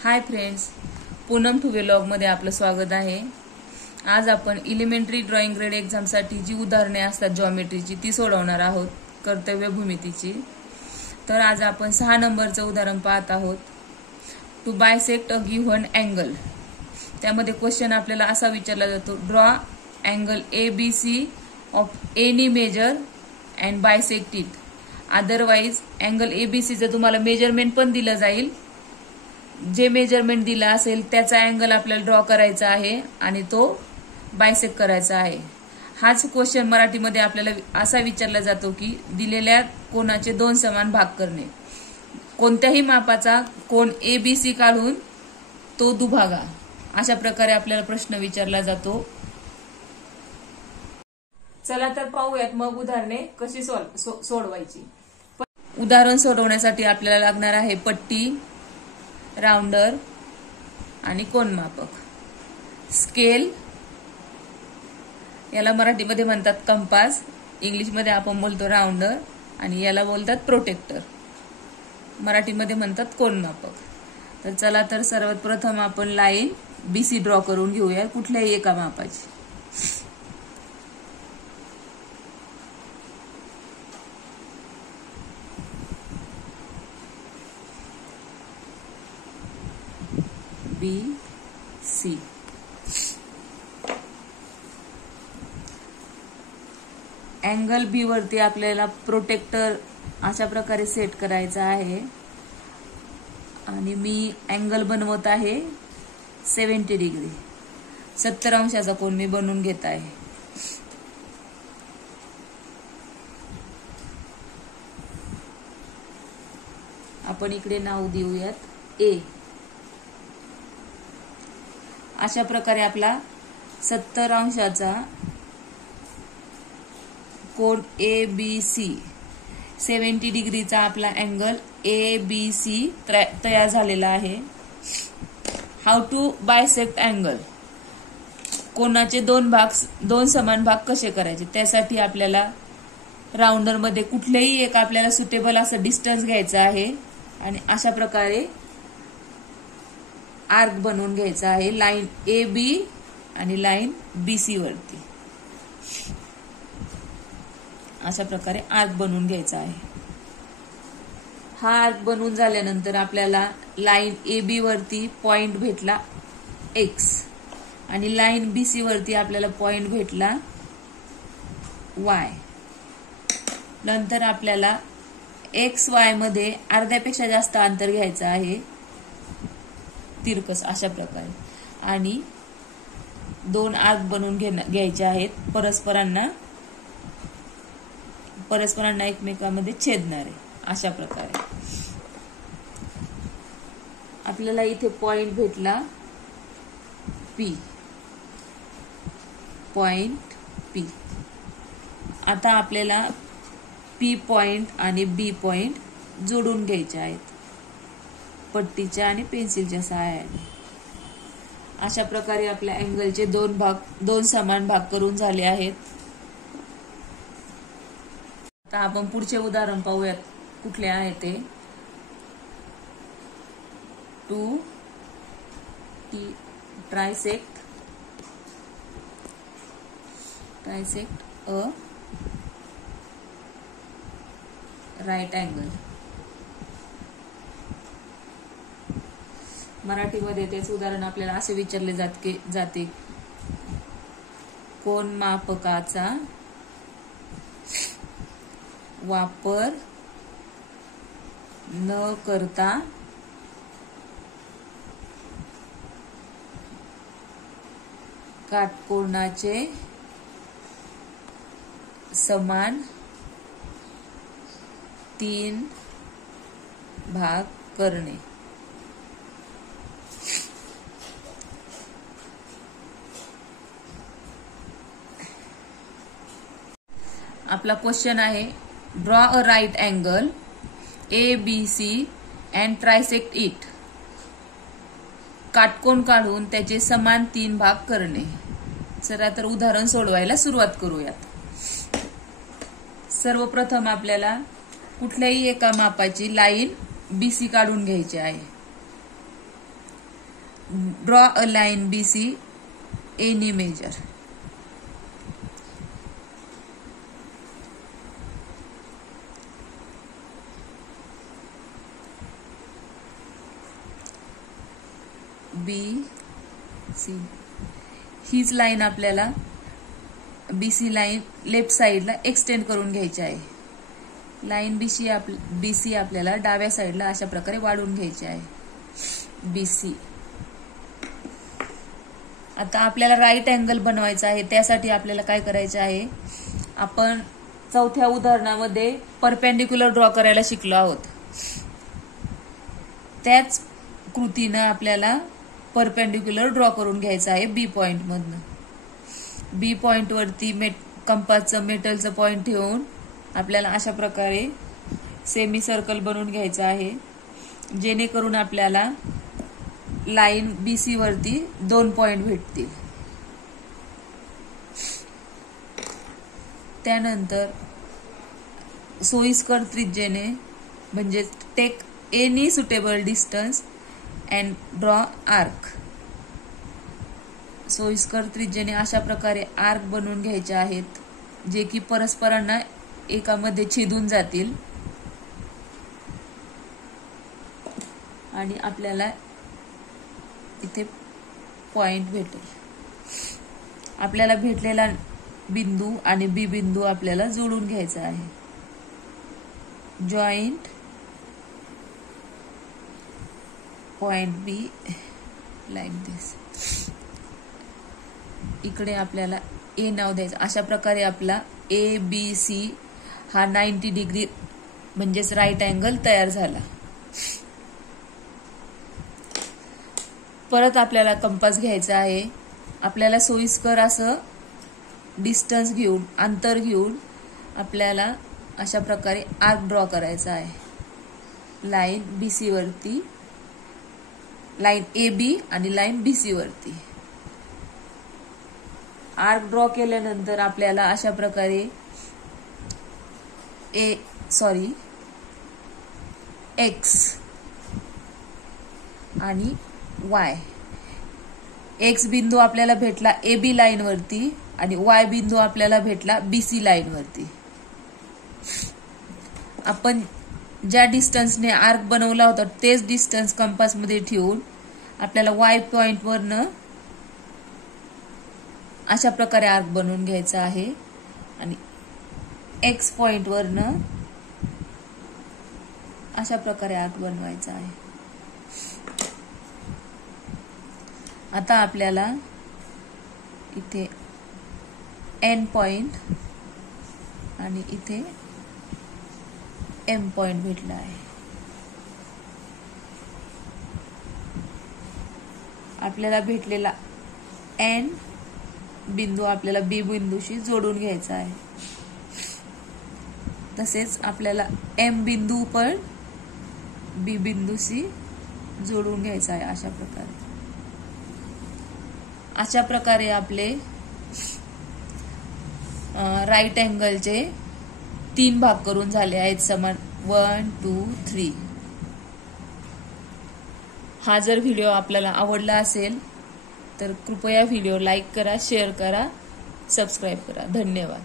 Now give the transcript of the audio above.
Hi friends, Poonam ठुवे vlog मध्ये आपलं स्वागत आहे। आज आपण एलिमेंटरी ड्रॉइंग ग्रेड एक्झामसाठी जी उदाहरणे असतात जॉमेट्रीची ती सोडवणार आहोत, कर्तव्य भूमितीची। तर आज आपण 6 नंबरचं उदाहरण पाहत आहोत। To bisect a given angle. त्यामध्ये क्वेश्चन आपल्याला असा विचारला जातो, draw angle ABC of any measure and bisect it. Otherwise angle ABCचं तुम्हाला मेजरमेंट पण दिलं जाईल। जे मेजरमेंट दिलं असेल त्याचा अँगल आपल्याला ड्रॉ करायचा आहे आणि तो बायसेक्ट करायचा आहे। हाच क्वेश्चन मराठीमध्ये आपल्याला असा विचारला जातो की दिलेल्या कोनाचे 2 समान भाग करणे। कोणत्याही मापाचा कोन ABC काढून तो दुभागा। अशा प्रकारे आपल्याला प्रश्न विचारला जातो। चला तर पाहूयात मग उदाहरणे कशी सोडवायची। उदाहरण सोडवण्यासाठी आपल्याला लागणार आहे पट्टी, राउंडर आणि कोनमापक। स्केल, याला मराठीमध्ये म्हणतात कंपास, इंग्लिशमध्ये आपण बोलतो राउंडर, आणि याला बोलतात प्रोटेक्टर, मराठीमध्ये म्हणतात कोनमापक। तर चला तर सर्वात प्रथम आपण लाईन BC ड्रॉ करून घेऊया कुठल्याही एका मापाची। BC अँगल B वरती आपल्याला प्रोटेक्टर अशा प्रकारे सेट करायचा आहे आणि मी अँगल बनवत आहे 70 डिग्री, 70 अंशाचा कोन मी बनवून घेत आहे। आपण इकडे नाव देऊयात A। अशा प्रकारे आपला 70 अंशाचा कोन ABC, 70 डिग्रीचा आपला अँगल ABC तयार झालेला आहे। How to bisect angle. कोनाचे 2 समान भाग कसे करायचे, त्यासाठी आपल्याला राउंडर मध्ये कुठलेही एक आपल्याला सुटेबल असं डिस्टन्स घ्यायचं आहे आणि अशा प्रकारे आर्क बनवून घ्यायचा आहे लाईन AB आणि लाईन BC वरती। अशा प्रकारे आर्क बनवून घ्यायचा आहे। हा आर्क बनवून झाल्यानंतर आपल्याला लाईन AB वरती पॉइंट भेटला X आणि लाईन BC वरती आपल्याला पॉइंट भेटला Y। नंतर आपल्याला XY मध्ये अर्ध्यापेक्षा जास्त अंतर घ्यायचं आहे तिरकस अशा प्रकारे, आणि 2 आर्क बनवून घ्यायचे आहेत परस्परांना एकमेकांमध्ये छेदणारे। अशा प्रकारे आपल्याला इथे पॉइंट भेटला P, पॉइंट P। आता आपल्याला P पॉइंट आणि B पॉइंट जोडून घ्यायचे आहेत पट्टीच्या आणि पेन्सिलच्या सहाय्याने। अशा प्रकारे आपल्या अँगलचे 2 समान भाग करून झाले आहेत। आता आपण पुढचे उदाहरण पाहूयात कुठले आहे ते। To trisect a right angle. मराठीमध्ये तेच उदाहरण आपल्याला असे विचारले जाते, कोनमापकाचा वापर न करता काटकोनाचे समान 3 भाग करणे। आपला क्वेश्चन आहे, draw a right angle ABC and trisect it. काटकोन काढून त्याचे समान 3 भाग करणे। चला तर उदाहरण सोडवायला सुरुवात करूयात। सर्वप्रथम आपल्याला कुठल्याही एका मापाची लाईन BC काढून घ्यायची आहे। Draw a line BC any measure. BC हीच लाईन आपल्याला BC लाईन लेफ्ट साइडला एक्सटेंड करून घ्यायची आहे. लाईन BC आपल्याला डाव्या साइडला अशा प्रकारे वाढवून घ्यायची आहे. BC. आता आपल्याला राईट अँगल बनवायचा आहे. त्यासाठी आपल्याला काय करायचे आहे, आपण चौथ्या उदाहरणामध्ये परपेंडिक्युलर ड्रॉ करायला शिकलो आहोत. त्याच कृतीनं आपल्याला परपेंडिक्युलर ड्रॉ करून घ्यायचा आहे B पॉइंट मधनं. B पॉइंट वरती कंपासचं मेटलचं पॉइंट ठेवून आपल्याला अशा प्रकारे सेमी सर्कल बनवून घ्यायचं आहे, जेणेकरून आपल्याला लाईन BC वरती 2 पॉइंट भेटतील. त्यानंतर सोयीस्कर त्रिज्येने म्हणजे take any suitable distance and draw arc. सोयीस्कर त्रिज्येने अशा प्रकारे आर्क बनवून घ्यायचे आहेत, जे की परस्परांना एकामध्ये छेदून जातील आणि आपल्याला इथे पॉइंट भेटेल. आपल्याला भेटलेला बिंदू आणि B बिंदू आपल्याला जोडून घ्यायचा आहे. जॉईंट पॉइंट B लाईक दिस. इकडे आपल्याला A नाव द्यायचं. अशा प्रकारे आपला ABC हा 90 डिग्री म्हणजेच राईट अँगल तयार झाला. परत आपल्याला कंपास घ्यायचा आहे. आपल्याला सोयीस्कर असं डिस्टन्स घेऊन, अंतर घेऊन आपल्याला अशा प्रकारे आर्क ड्रॉ करायचा आहे. लाईन BC वरती, लाईन AB आणि लाईन BC वरती. आर्क ड्रॉ केल्यानंतर आपल्याला अशा प्रकारे X आणि Y. X बिंदू आपल्याला भेटला AB लाईन वरती आणि Y बिंदू आपल्याला भेटला BC लाईन वरती. आपण ज्या डिस्टन्सने आर्क बनवला होता तेच डिस्टन्स कंपास मध्ये ठेवून आपल्याला Y पॉइंट वरनं अशा प्रकारे आर्क बनवून घ्यायचा आहे आणि X पॉइंट वरनं अशा प्रकारे आर्क बनवायचा आहे. आता आपल्याला इथे N पॉइंट आणि इथे M पॉइंट भेटला आहे. आपल्याला भेटलेला N बिंदू आपल्याला B बिंदूशी जोडून घ्यायचा आहे. तसेच आपल्याला M बिंदू पण B बिंदूशी जोडून घ्यायचा आहे. अशा प्रकारे आपले राईट अँगलचे 3 भाग करून झाले आहेत समान. 1, 2, 3. हा जर व्हिडिओ आपल्याला आवडला असेल तर कृपया व्हिडिओ लाईक करा, शेअर करा, सबस्क्राईब करा. धन्यवाद.